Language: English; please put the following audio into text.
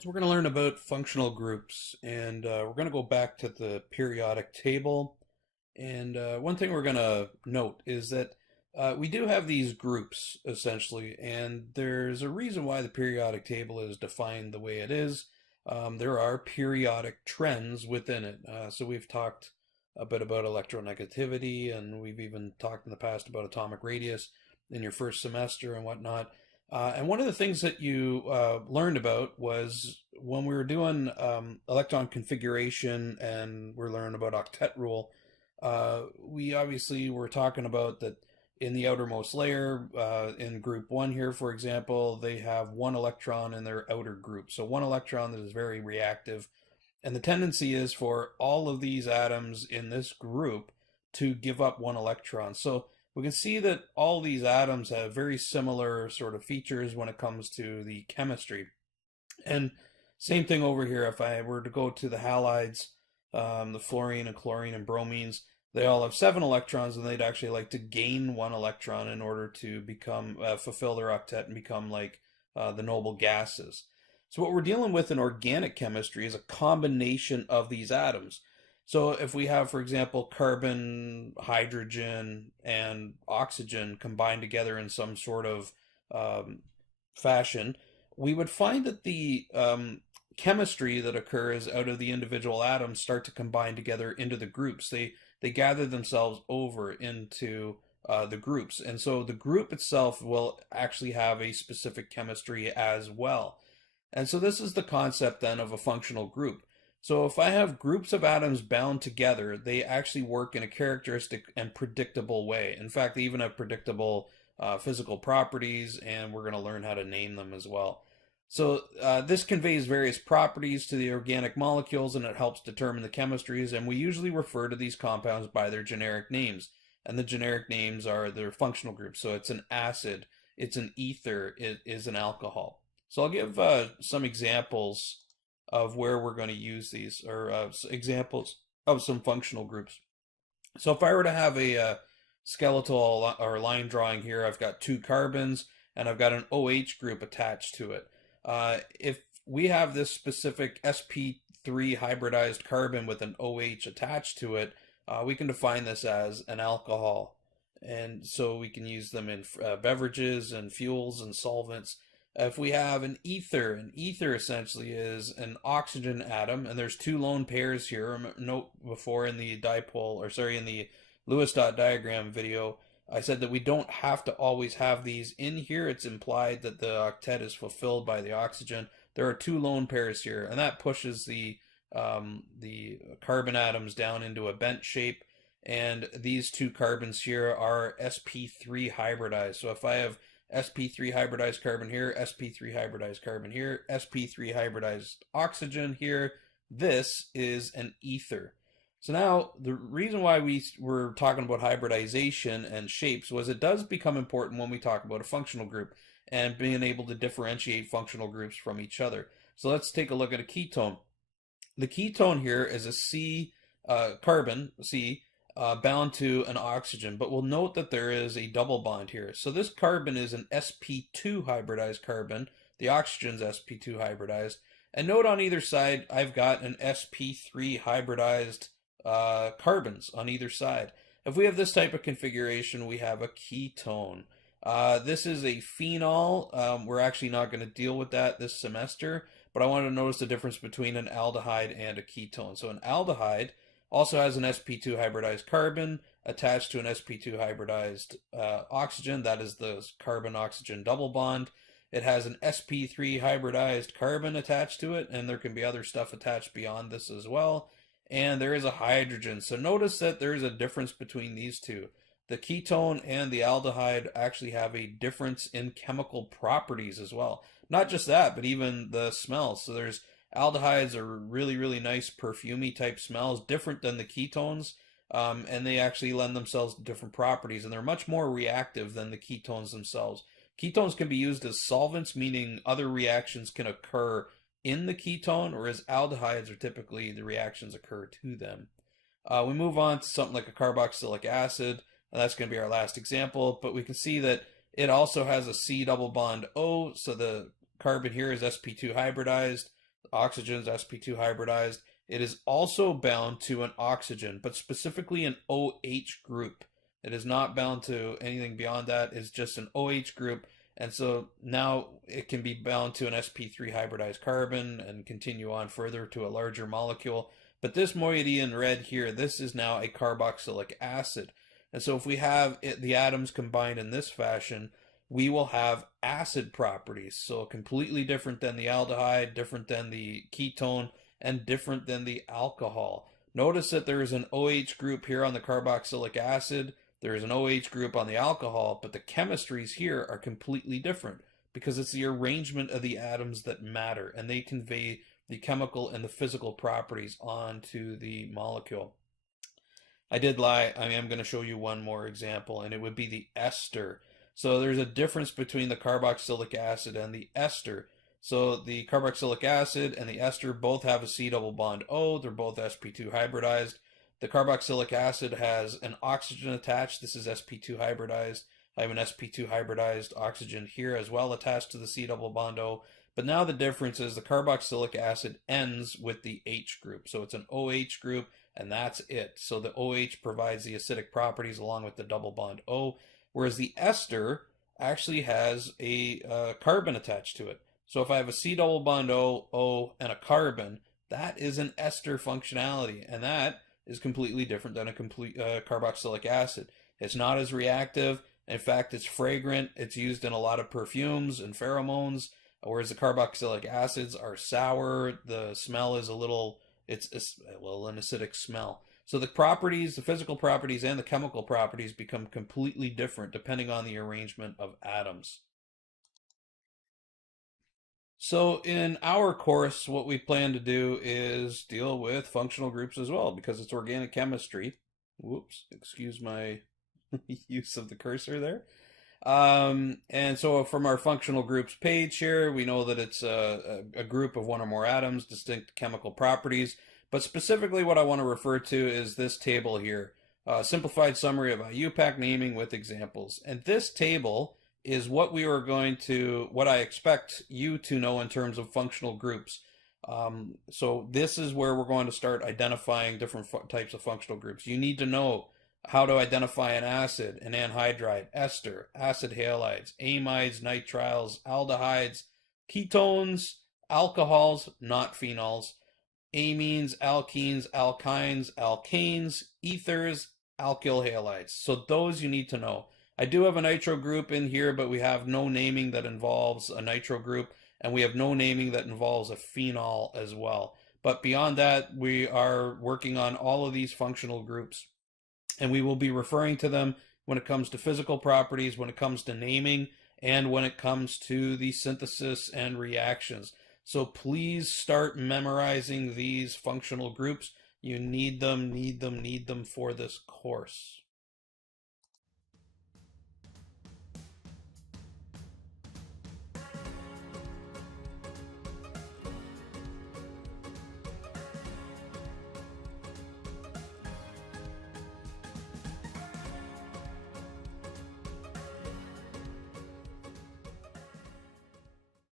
So we're going to learn about functional groups, and we're going to go back to the periodic table. And one thing we're going to note is that we do have these groups essentially, and there's a reason why the periodic table is defined the way it is. There are periodic trends within it. So we've talked a bit about electronegativity, and we've even talked in the past about atomic radius in your first semester and whatnot. And one of the things that you learned about was when we were doing electron configuration and we're learning about octet rule, we obviously were talking about that in the outermost layer, in group one here, for example, they have one electron in their outer group. So one electron that is very reactive. And the tendency is for all of these atoms in this group to give up one electron. So we can see that all these atoms have very similar sort of features when it comes to the chemistry. And same thing over here, if I were to go to the halides, the fluorine and chlorine and bromines, they all have 7 electrons, and they'd actually like to gain 1 electron in order to become fulfill their octet and become like the noble gases. So what we're dealing with in organic chemistry is a combination of these atoms. So if we have, for example, carbon, hydrogen, and oxygen combined together in some sort of fashion, we would find that the chemistry that occurs out of the individual atoms start to combine together into the groups. They gather themselves over into the groups, and so the group itself will actually have a specific chemistry as well. And so this is the concept then of a functional group. So if I have groups of atoms bound together, they actually work in a characteristic and predictable way. In fact, they even have predictable physical properties, and we're going to learn how to name them as well. So this conveys various properties to the organic molecules, and it helps determine the chemistries, and we usually refer to these compounds by their generic names. And the generic names are their functional groups. So it's an acid, it's an ether, it is an alcohol. So I'll give some examples of where we're going to use these, or examples of some functional groups. So if I were to have a skeletal or line drawing here, I've got 2 carbons and I've got an OH group attached to it. If we have this specific sp3 hybridized carbon with an OH attached to it, we can define this as an alcohol. And so we can use them in beverages and fuels and solvents. If we have an ether essentially is an oxygen atom, and there's 2 lone pairs here. Note before in the dipole, or sorry, in the Lewis dot diagram video, I said that we don't have to always have these in here. It's implied that the octet is fulfilled by the oxygen. There are 2 lone pairs here, and that pushes the carbon atoms down into a bent shape. And these 2 carbons here are sp3 hybridized. So if I have sp3 hybridized carbon here, sp3 hybridized carbon here, sp3 hybridized oxygen here, this is an ether. So now the reason why we were talking about hybridization and shapes was it does become important when we talk about a functional group and being able to differentiate functional groups from each other. So let's take a look at a ketone. The ketone here is a C carbon, C, bound to an oxygen, but we'll note that there is a double bond here. So this carbon is an sp2 hybridized carbon. The oxygen's sp2 hybridized. And note on either side, I've got an sp3 hybridized carbons on either side. If we have this type of configuration, we have a ketone. This is a phenol. We're actually not going to deal with that this semester, but I want to notice the difference between an aldehyde and a ketone. So an aldehyde also has an sp2 hybridized carbon attached to an sp2 hybridized oxygen. That is the carbon-oxygen double bond. It has an sp3 hybridized carbon attached to it, and there can be other stuff attached beyond this as well. And there is a hydrogen. So notice that there is a difference between these two. The ketone and the aldehyde actually have a difference in chemical properties as well. Not just that, but even the smells. So there's aldehydes are really, really nice perfumey type smells, different than the ketones, and they actually lend themselves to different properties, and they're much more reactive than the ketones themselves. Ketones can be used as solvents, meaning other reactions can occur in the ketone, whereas aldehydes are typically the reactions occur to them. We move on to something like a carboxylic acid, and that's going to be our last example, but we can see that it also has a C double bond O, so the carbon here is sp2 hybridized. Oxygen is sp2 hybridized. It is also bound to an oxygen, but specifically an OH group. It is not bound to anything beyond that. It's just an OH group. And so now it can be bound to an sp3 hybridized carbon and continue on further to a larger molecule. But this moiety in red here, this is now a carboxylic acid. And so if we have the atoms combined in this fashion, we will have acid properties. So completely different than the aldehyde, different than the ketone, and different than the alcohol. Notice that there is an OH group here on the carboxylic acid. There is an OH group on the alcohol, but the chemistries here are completely different because it's the arrangement of the atoms that matter, and they convey the chemical and the physical properties onto the molecule. I did lie. I am going to show you one more example, and it would be the ester. So there's a difference between the carboxylic acid and the ester. So the carboxylic acid and the ester both have a C double bond O. They're both sp2 hybridized. The carboxylic acid has an oxygen attached. This is sp2 hybridized. I have an sp2 hybridized oxygen here as well attached to the C double bond O. But now the difference is the carboxylic acid ends with the H group. So it's an OH group, and that's it. So the OH provides the acidic properties along with the double bond O, whereas the ester actually has a carbon attached to it. So if I have a C double bond O, and a carbon, that is an ester functionality, and that is completely different than a complete carboxylic acid. It's not as reactive. In fact, it's fragrant. It's used in a lot of perfumes and pheromones, whereas the carboxylic acids are sour. The smell is a little, it's well, an acidic smell. So the properties, the physical properties and the chemical properties become completely different depending on the arrangement of atoms. So in our course, what we plan to do is deal with functional groups as well, because it's organic chemistry. Whoops, excuse my use of the cursor there. And so from our functional groups page here, we know that it's a group of one or more atoms, distinct chemical properties. But specifically what I want to refer to is this table here, simplified summary of IUPAC naming with examples. And this table is what what I expect you to know in terms of functional groups. So this is where we're going to start identifying different types of functional groups. You need to know how to identify an acid, an anhydride, ester, acid halides, amides, nitriles, aldehydes, ketones, alcohols, not phenols, amines, alkenes, alkynes, alkanes, ethers, alkyl halides. So those you need to know. I do have a nitro group in here, but we have no naming that involves a nitro group, and we have no naming that involves a phenol as well. But beyond that, we are working on all of these functional groups, and we will be referring to them when it comes to physical properties, when it comes to naming, and when it comes to the synthesis and reactions. So please start memorizing these functional groups. You need them for this course.